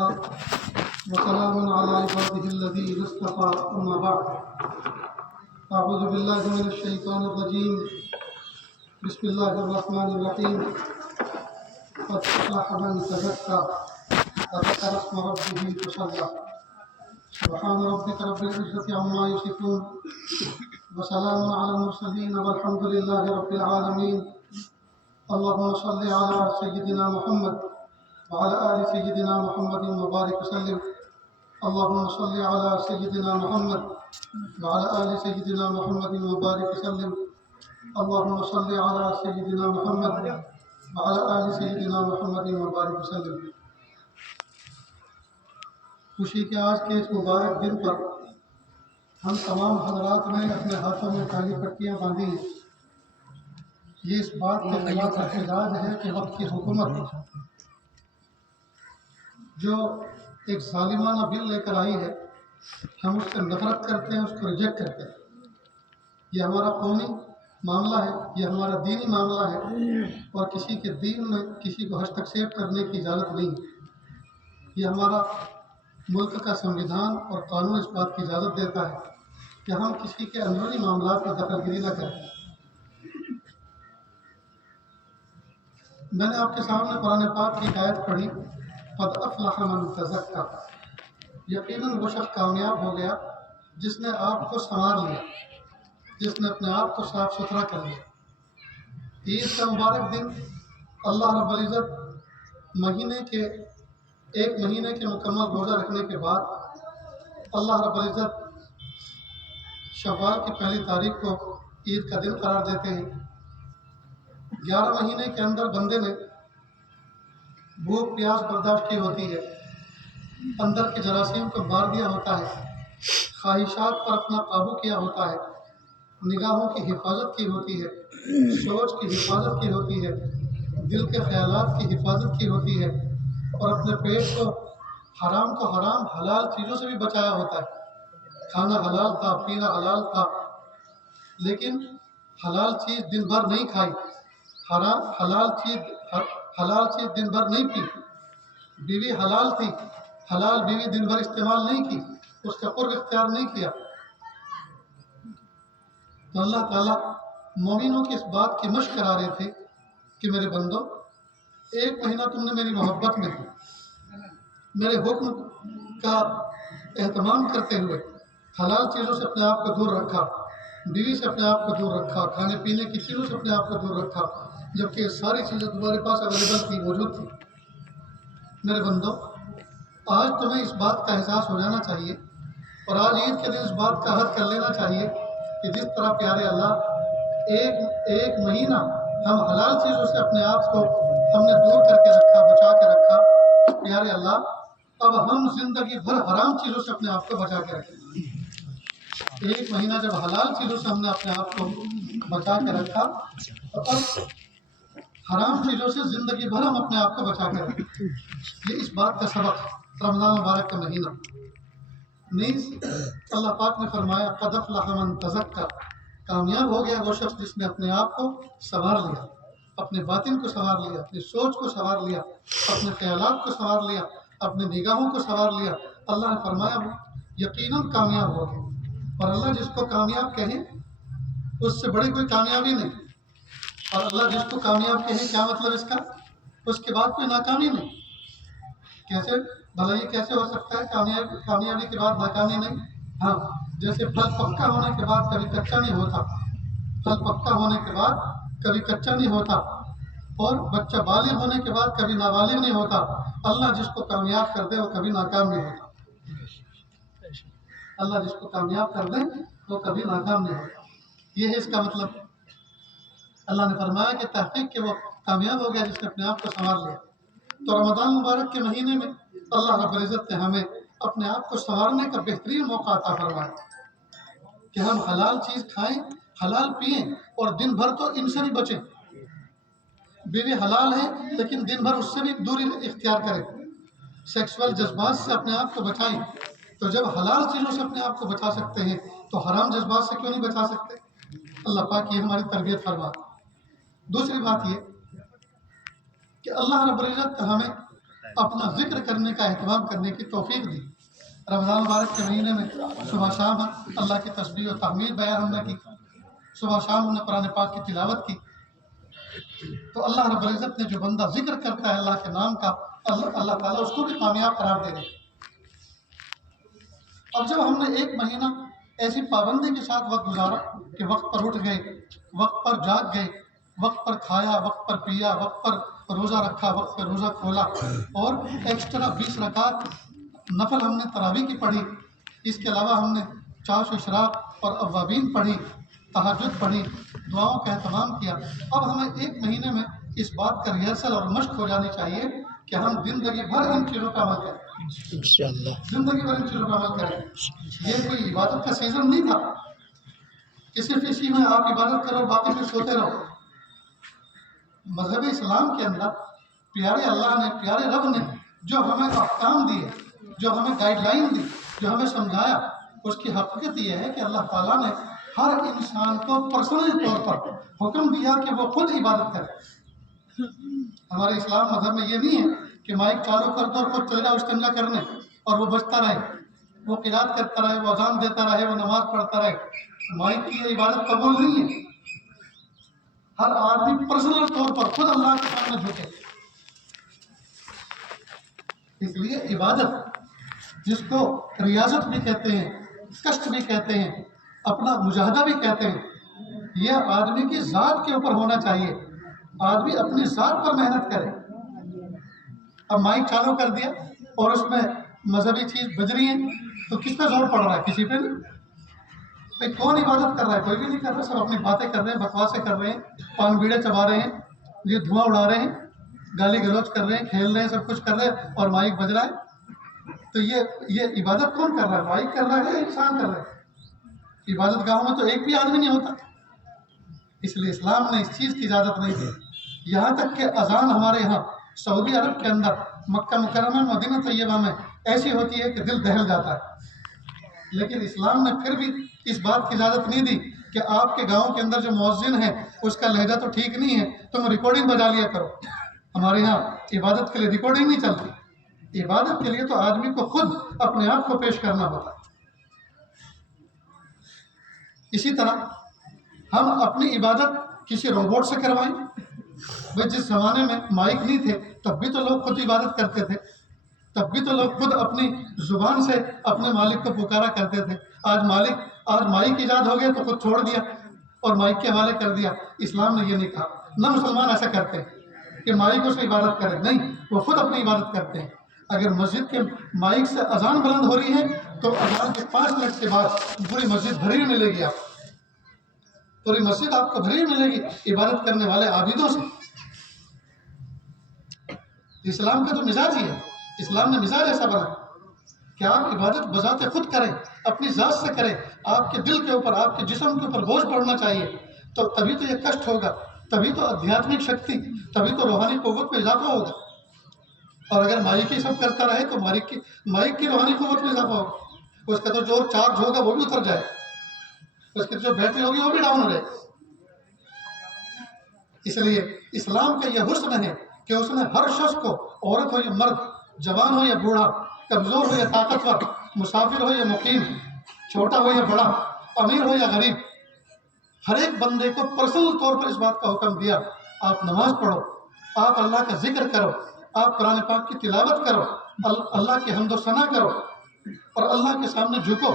وكفى وسلام على عباده الذين اصطفى أما بعد أعوذ بالله من الشيطان الرجيم بسم الله الرحمن الرحيم قد أفلح من تزكى وذكر اسم ربه فصلى سبحان ربك رب العزة عما يصفون وسلام على المرسلين والحمد لله رب العالمين اللهم صل على سيدنا محمد وعلى آل سيدنا محمد وبارك وسلم اللهم صل على سيدنا محمد وعلى آل سيدنا محمد وبارك وسلم اللهم صل على سيدنا محمد وعلى آل سيدنا محمد وبارك وسلم. خوشی کے آج کے اس مبارک دن پر ہم تمام حضرات نے اپنے ہاتھوں میں کالی پٹیاں باندھی ہیں. یہ اس بات کے خلاف احتجاج ہے کہ وقت کی حکومت جو ایک ظالمانہ بل لے کر آئی ہے ہم اس سے نفرت کرتے ہیں, اس کو ریجیکٹ کرتے ہیں. یہ ہمارا قومی معاملہ ہے, یہ ہمارا دینی معاملہ ہے اور کسی کے دین میں کسی کو ہستکشیپ کرنے کی اجازت نہیں. یہ ہمارا ملک کا سنویدھان اور قانون اس بات کی اجازت دیتا ہے کہ ہم کسی کے اندرونی معاملات میں دخل گیری نہ کریں. میں نے آپ کے سامنے قرآن پاک کی آیت پڑھی قد افلح من تزکا. یقیناً وہ شخص کامیاب ہو گیا جس نے آپ کو سنوار لیا, جس نے اپنے آپ کو صاف ستھرا کر لیا. عید کا مبارک دن اللہ رب العزت ایک مہینے کے مکمل روزہ رکھنے کے بعد اللہ رب العزت شوال کی پہلی تاریخ کو عید کا دن قرار دیتے ہیں. 11 مہینے کے اندر بندے نے بھوک پیاس برداشت کی ہوتی ہے, اندر کے جراثیم کو مار دیا ہوتا ہے, خواہشات پر اپنا قابو کیا ہوتا ہے, نگاہوں کی حفاظت کی ہوتی ہے, سوچ کی حفاظت کی ہوتی ہے, دل کے خیالات کی حفاظت کی ہوتی ہے اور اپنے پیٹ کو حرام حلال چیزوں سے بھی بچایا ہوتا ہے. کھانا حلال تھا, پینا حلال تھا, لیکن حلال چیز دن بھر نہیں کھائی, حلال چیز دن بھر نہیں پی, بیوی حلال تھی, حلال بیوی دن بھر استعمال نہیں کی, اس کا قرب اختیار نہیں کیا. تو اللہ تعالیٰ مومنوں کی اس بات کی مشق کرا رہے تھے کہ میرے بندو, 1 مہینہ تم نے میری محبت میں میرے حکم کا اہتمام کرتے ہوئے حلال چیزوں سے اپنے آپ کو دور رکھا, بیوی سے اپنے آپ کو دور رکھا, کھانے پینے کی چیزوں سے اپنے آپ کو دور رکھا, جبکہ یہ ساری چیزیں تمہارے پاس اویلیبل تھی, موجود تھی. میرے بندو, آج تمہیں اس بات کا احساس ہو جانا چاہیے اور آج عید کے دن اس بات کا عہد کر لینا چاہیے کہ جس طرح پیارے اللہ ایک مہینہ ہم حلال چیزوں سے اپنے آپ کو ہم نے دور کر کے رکھا, بچا کے رکھا, پیارے اللہ اب ہم زندگی بھر حرام چیزوں سے اپنے آپ کو بچا کے رکھیں. 1 مہینہ جب حلال چیزوں سے ہم نے اپنے آپ کو بچا کے رکھا تو اب حرام چیزوں سے زندگی بھر ہم اپنے آپ کو بچا کے رکھیں. یہ اس بات کا سبق رمضان مبارک کا مہینہ. نیز اللہ پاک نے فرمایا قد افلح من تزکا. کامیاب ہو گیا وہ شخص جس نے اپنے آپ کو سنوار لیا, اپنے باطن کو سنوار لیا, اپنی سوچ کو سنوار لیا, اپنے خیالات کو سنوار لیا, اپنے نگاہوں کو سنوار لیا. اللہ نے فرمایا وہ یقیناً کامیاب ہو گیا. اور اللہ جس کو کامیاب کہیں اس سے بڑی کوئی کامیابی نہیں, اور اللہ جس کو کامیاب کہیں کیا مطلب اس کا, اس کے بعد کوئی ناکامی نہیں. کیسے بھلا یہ کیسے ہو سکتا ہے کامیابی کے بعد ناکامی نہیں؟ ہاں, جیسے پھل پکا ہونے کے بعد کبھی کچا نہیں ہوتا, پھل پکا ہونے کے بعد کبھی کچا نہیں ہوتا, اور بچہ بالغ ہونے کے بعد کبھی نابالغ نہیں ہوتا. اللہ جس کو کامیاب کر دے وہ کبھی ناکام نہیں ہوتا. اللہ جس کو کامیاب کر دے وہ کبھی ناکام نہیں ہوتا. یہ ہے اس کا مطلب. اللہ نے فرمایا کہ تحقیق کہ وہ کامیاب ہو گیا جس نے اپنے آپ کو سنوار لیا. تو رمضان مبارک کے مہینے میں اللہ رب العزت نے ہمیں اپنے آپ کو سنوارنے کا بہترین موقع عطا فرمایا کہ ہم حلال چیز کھائیں, حلال پئیں اور دن بھر تو ان سے بھی بچیں. بیوی حلال ہے لیکن دن بھر اس سے بھی دوری اختیار کریں. سیکسول جذبات سے اپنے آپ کو بچائیں. تو جب حلال چیزوں سے اپنے آپ کو بچا سکتے ہیں تو حرام جذبات سے کیوں نہیں بچا سکتے؟ اللہ پاک یہ ہماری تربیت فرما. دوسری بات یہ کہ اللہ رب العزت ہمیں اپنا ذکر کرنے کا اہتمام کرنے کی توفیق دی۔ رمضان مبارک کے مہینے میں صبح شام اللہ کی تسبیح و تحمید بیان ہم نے کی، صبح شام ہم نے قرآن پاک کی تلاوت کی۔ تو اللہ رب العزت نے جو بندہ ذکر کرتا ہے اللہ کے نام کا، اللہ تعالیٰ اس کو بھی کامیاب قرار دے رہے۔ اب جب ہم نے ایک مہینہ ایسی پابندی کے ساتھ وقت گزارا کہ وقت پر اٹھ گئے، وقت پر جاگ گئے، وقت پر کھایا، وقت پر پیا، وقت پر روزہ رکھا، وقت پر روزہ کھولا، اور ایکسٹرا 20 رکعت نفل ہم نے تراویح کی پڑھی، اس کے علاوہ ہم نے چاش و اشراق اور اوابین پڑھی، تہجد پڑھی، دعاؤں کا اہتمام کیا۔ اب ہمیں ایک مہینے میں اس بات کا ریہرسل اور مشق ہو جانی چاہیے کہ ہم زندگی بھر ان چیزوں کا عمل کریں، انشاءاللہ زندگی بھر ان چیزوں کا عمل کریں۔ یہ کوئی عبادت کا سیزن نہیں تھا کہ صرف اسی میں آپ عبادت کرو باقی پھر سوتے رہو۔ مذہب اسلام کے اندر پیارے اللہ نے، پیارے رب نے جو ہمیں احکام دیے، جو ہمیں گائیڈ لائن دی، جو ہمیں سمجھایا، اس کی حقیقت یہ ہے کہ اللہ تعالیٰ نے ہر انسان کو پرسنل طور پر حکم دیا کہ وہ خود عبادت کرے۔ ہمارے اسلام مذہب میں یہ نہیں ہے کہ مائک چالو کر دو اور خود چل جاؤ استنجا کرنے اور وہ بجتا رہے، وہ قرات کرتا رہے، وہ اذان دیتا رہے، وہ نماز پڑھتا رہے۔ مائک کی یہ عبادت قبول نہیں ہے۔ ہر آدمی پرسنل طور پر خود اللہ کے سامنے جھکے۔ اس لیے عبادت، جس کو ریاضت بھی کہتے ہیں، کشٹ بھی کہتے ہیں، اپنا مجاہدہ بھی کہتے ہیں، یہ آدمی کی ذات کے اوپر ہونا چاہیے۔ آدمی اپنی ذات پر محنت کرے۔ اب مائک چالو کر دیا اور اس میں مذہبی چیز بج رہی ہے تو کس پہ زور پڑ رہا ہے؟ کسی پہ نہیں۔ بھائی کون عبادت کر رہا ہے؟ کوئی بھی نہیں کر رہا، سب اپنی باتیں کر رہے ہیں، بکواسیں کر رہے ہیں، پان بیڑے چبا رہے ہیں، یہ دھواں اڑا رہے ہیں، گالی گلوچ کر رہے ہیں، کھیل رہے ہیں، سب کچھ کر رہے ہیں، اور مائک بج رہا ہے۔ تو یہ عبادت کون کر رہا ہے؟ مائک کر رہا ہے یا انسان کر رہا ہے؟ عبادت گاہوں میں تو ایک بھی آدمی نہیں ہوتا۔ اس لیے اسلام نے اس چیز کی اجازت نہیں دی۔ یہاں تک کہ اذان ہمارے یہاں سعودی عرب کے اندر مکہ مکرمہ مدینہ طیبہ میں ایسی ہوتی ہے کہ دل دہل جاتا ہے، لیکن اسلام نے پھر بھی اس بات کی اجازت نہیں دی کہ آپ کے گاؤں کے اندر جو مؤذن ہے اس کا لہجہ تو ٹھیک نہیں ہے، تم ریکارڈنگ بجا لیا کرو۔ ہمارے یہاں عبادت کے لیے ریکارڈنگ نہیں چلتی۔ عبادت کے لیے تو آدمی کو خود اپنے آپ کو پیش کرنا ہوتا ہے۔ اسی طرح ہم اپنی عبادت کسی روبوٹ سے کروائیں؟ بھائی جس زمانے میں مائک نہیں تھے تب بھی تو لوگ خود عبادت کرتے تھے، تب بھی تو لوگ خود اپنی زبان سے اپنے مالک کو پکارا کرتے تھے۔ آج مائک ایجاد ہو گیا تو خود چھوڑ دیا اور مائک کے حوالے کر دیا۔ اسلام نے یہ نہیں کہا، نہ مسلمان ایسا کرتے ہیں کہ مائک اس کی عبادت کرے، نہیں، وہ خود اپنی عبادت کرتے ہیں۔ اگر مسجد کے مائک سے اذان بلند ہو رہی ہے تو اذان کے 5 منٹ کے بعد پوری مسجد بھری ہوئی ملے گی، آپ پوری مسجد آپ کو بھری ہوئی ملے گی عبادت کرنے والے عابدوں سے۔ اسلام کا تو مزاج ہی ہے، اسلام نے مزاج ایسا بنا کہ آپ عبادت بذات خود کریں، اپنی ذات سے کریں، آپ کے دل کے اوپر، آپ کے جسم کے اوپر بوجھ پڑنا چاہیے، تو تبھی تو یہ کشٹ ہوگا، تبھی تو آدھیاتمک شکتی، تبھی تو روحانی قوت میں اضافہ ہوگا۔ اور اگر مائک ہی سب کرتا رہے تو مائک کی روحانی قوت میں اضافہ ہوگا، اس کا تو جو چارج ہوگا وہ بھی اتر جائے، اس کی جو بیٹری ہوگی وہ بھی ڈاؤن ہو جائے۔ اس لیے اسلام کا یہ حسن ہے کہ اس نے ہر شخص کو، عورت ہو یا مرد، جوان ہو یا بوڑھا، کمزور ہو یا طاقتور، مسافر ہو یا مقیم، چھوٹا ہو یا بڑا، امیر ہو یا غریب، ہر ایک بندے کو پرسنل طور پر اس بات کا حکم دیا، آپ نماز پڑھو، آپ اللہ کا ذکر کرو، آپ قرآن پاک کی تلاوت کرو، اللہ کی حمد و ثنا کرو اور اللہ کے سامنے جھکو۔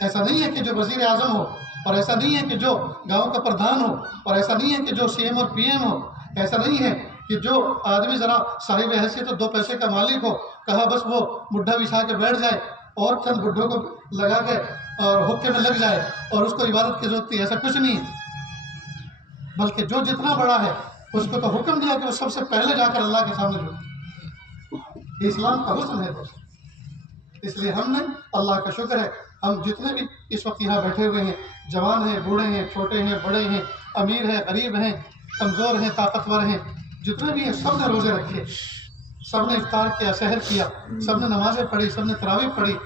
ایسا نہیں ہے کہ جو وزیر اعظم ہو، اور ایسا نہیں ہے کہ جو گاؤں کا پردھان ہو، اور ایسا نہیں ہے کہ جو سی ایم اور پی ایم ہو، ایسا نہیں ہے کہ جو آدمی ذرا صاحب حیثیت 2 پیسے کا مالک ہو، کہا بس وہ مڈھا بچھا کے بیٹھ جائے اور چند بڈھوں کو لگا کے اور حکے میں لگ جائے اور اس کو عبادت کی ضرورت ہے، ایسا کچھ نہیں ہے۔ بلکہ جو جتنا بڑا ہے اس کو تو حکم دیا کہ وہ سب سے پہلے جا کر اللہ کے سامنے جھکے۔ یہ اسلام کا حسن ہے دوست۔ اس لیے ہم نے، اللہ کا شکر ہے، ہم جتنے بھی اس وقت یہاں بیٹھے ہوئے ہیں، جوان ہیں، بوڑھے ہیں، چھوٹے ہیں، بڑے ہیں، امیر ہیں، غریب ہیں، کمزور ہیں، طاقتور ہیں، جتنے بھی ہیں سب نے روزے رکھے، سب نے افطار کیا، سحر کیا، سب نے نمازیں پڑھی، سب نے تراویح پڑھی۔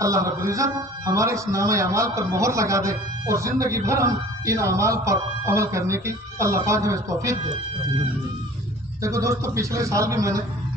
اللہ رب العزت ہمارے اس نامہ اعمال پر مہر لگا دے اور زندگی بھر ہم ان اعمال پر عمل کرنے کی اللہ پاک ہمیں توفیق دے۔ دیکھو دوستو، پچھلے سال بھی میں نے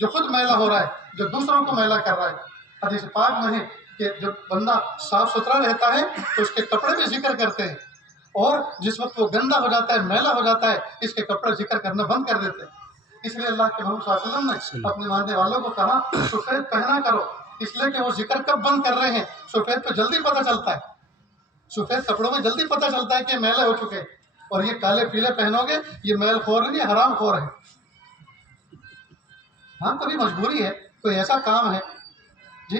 جو خود میلا ہو رہا ہے، جو دوسروں کو میلا کر رہا ہے۔ حدیث پاک میں ہے کہ جو بندہ صاف ستھرا رہتا ہے تو اس کے کپڑے بھی ذکر کرتے ہیں، اور جس وقت وہ گندا ہو جاتا ہے، میلا ہو جاتا ہے، اس کے کپڑے ذکر کرنا بند کر دیتے ہیں۔ اس لیے اللہ کے محمد صلی اللہ علیہ وسلم نے اپنے ماننے والوں کو کہا سفید پہنا کرو، اس لیے کہ وہ ذکر کب بند کر رہے ہیں۔ سفید پہ جلدی پتہ چلتا ہے، سفید کپڑوں میں جلدی پتہ چلتا ہے کہ میلے ہو چکے، اور یہ کالے پیلے پہنو گے یہ میل خور نہیں، حرام خور ہے۔ ہاں کبھی مجبوری ہے، کوئی ایسا کام ہے، جی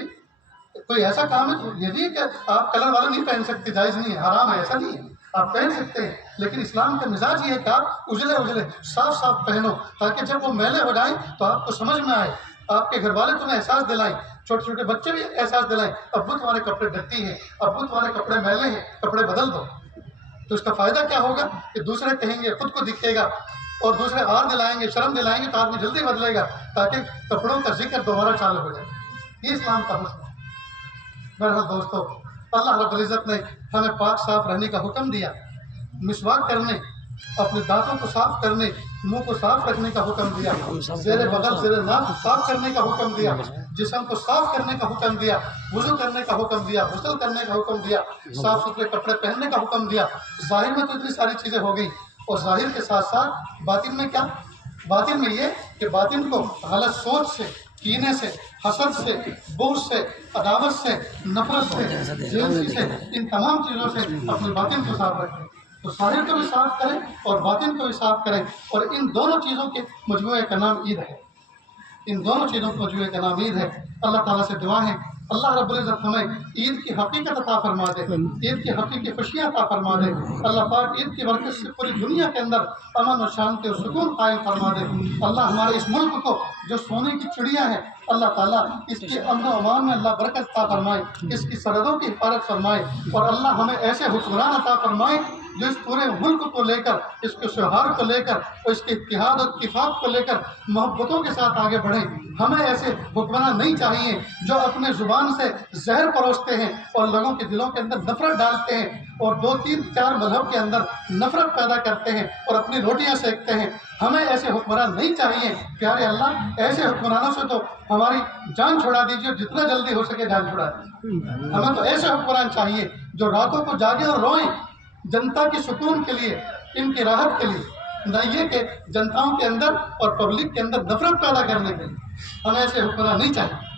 کوئی ایسا کام ہے، یہ نہیں کہ آپ کلر والا نہیں پہن سکتے، جائز نہیں ہے، حرام ہے، ایسا نہیں ہے، آپ پہن سکتے ہیں، لیکن اسلام کا مزاج یہ ہے کہ آپ اجلے اجلے صاف صاف پہنو، تاکہ جب وہ میلے ہو جائیں تو آپ کو سمجھ میں آئے، آپ کے گھر والے تمہیں احساس دلائیں، چھوٹے چھوٹے بچے بھی احساس دلائیں، ابو تمہارے کپڑے ڈھکتی ہیں، ابو تمہارے کپڑے میلے ہیں، کپڑے بدل دو۔ تو اس کا فائدہ کیا ہوگا کہ دوسرے کہیں گے، خود کو دکھے گا، اور دوسرے آر دلائیں گے، شرم دلائیں گے، تو آدمی جلدی بدلے گا، تاکہ کپڑوں کا ذکر دوبارہ چالو ہو جائے۔ یہ اسلام کا حکم ہے۔ بہرحال دوستو، اللہ رب العزت نے ہمیں پاک صاف رہنے کا حکم دیا، مسواک کرنے، اپنے دانتوں کو صاف کرنے، منہ کو صاف رکھنے کا حکم دیا، زیر بغل زیر ناک صاف کرنے کا حکم دیا، جسم کو صاف کرنے کا حکم دیا، وضو کرنے کا حکم دیا، غسل کرنے کا حکم دیا، صاف ستھرے کپڑے پہننے کا حکم دیا۔ ظاہر میں تو اتنی ساری چیزیں ہو گئی، اور ظاہر کے ساتھ ساتھ باطن میں کیا؟ باطن میں یہ کہ باطن کو غلط سوچ سے، کینے سے، حسد سے، بغض سے، عداوت سے، نفرت سے، جیلسی سے، ان تمام چیزوں سے اپنے باطن کو صاف رکھیں۔ تو ظاہر کو بھی صاف کریں اور باطن کو بھی صاف کریں، اور ان دونوں چیزوں کے مجموعے کا نام عید ہے۔ ان دونوں چیزوں کے مجموعے کا نام عید ہے۔ اللہ تعالیٰ سے دعا ہے اللہ رب العزت ہمیں عید کی حقیقت عطا فرما دے، عید کی حقیقی خوشیاں عطا فرما دے۔ اللہ پاک عید کی برکت سے پوری دنیا کے اندر امن و شانتی اور سکون قائم فرما دے۔ اللہ ہمارے اس ملک کو جو سونے کی چڑیا ہے، اللہ تعالیٰ اس کے امن و امان میں اللہ برکت عطا فرمائے، اس کی سرحدوں کی حفاظت فرمائے، اور اللہ ہمیں ایسے حکمران عطا فرمائے جو اس پورے ملک کو لے کر، اس کے شہار کو لے کر، اور اس کے اتحاد اور اتفاق کو لے کر محبتوں کے ساتھ آگے بڑھیں۔ ہمیں ایسے حکمران نہیں چاہیے جو اپنے زبان سے زہر پروستے ہیں اور لوگوں کے دلوں کے اندر نفرت ڈالتے ہیں، اور 2 3 4 مذہب کے اندر نفرت پیدا کرتے ہیں اور اپنی روٹیاں سینکتے ہیں۔ ہمیں ایسے حکمران نہیں چاہیے۔ پیارے اللہ، ایسے حکمرانوں سے تو ہماری جان چھڑا دیجیے، جتنا جلدی ہو سکے جان چھڑا دیجیے۔ ہمیں تو ایسے حکمران چاہیے جو راتوں کو جاگیں اور روئیں جنتا کے سکون کے لیے، ان کی راحت کے لیے، نہ یہ کہ جنتاؤں کے اندر اور پبلک کے اندر نفرت پیدا کرنے کے لیے۔ ہمیں ایسے حکمران نہیں چاہیے۔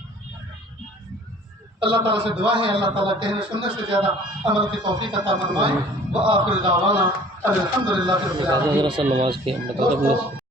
اللہ تعالیٰ سے دعا ہے اللہ تعالیٰ کہنے سننے سے زیادہ عمل کی توفیق عطا فرمائے۔ وآخر دعوانا الحمدللہ رب العالمین۔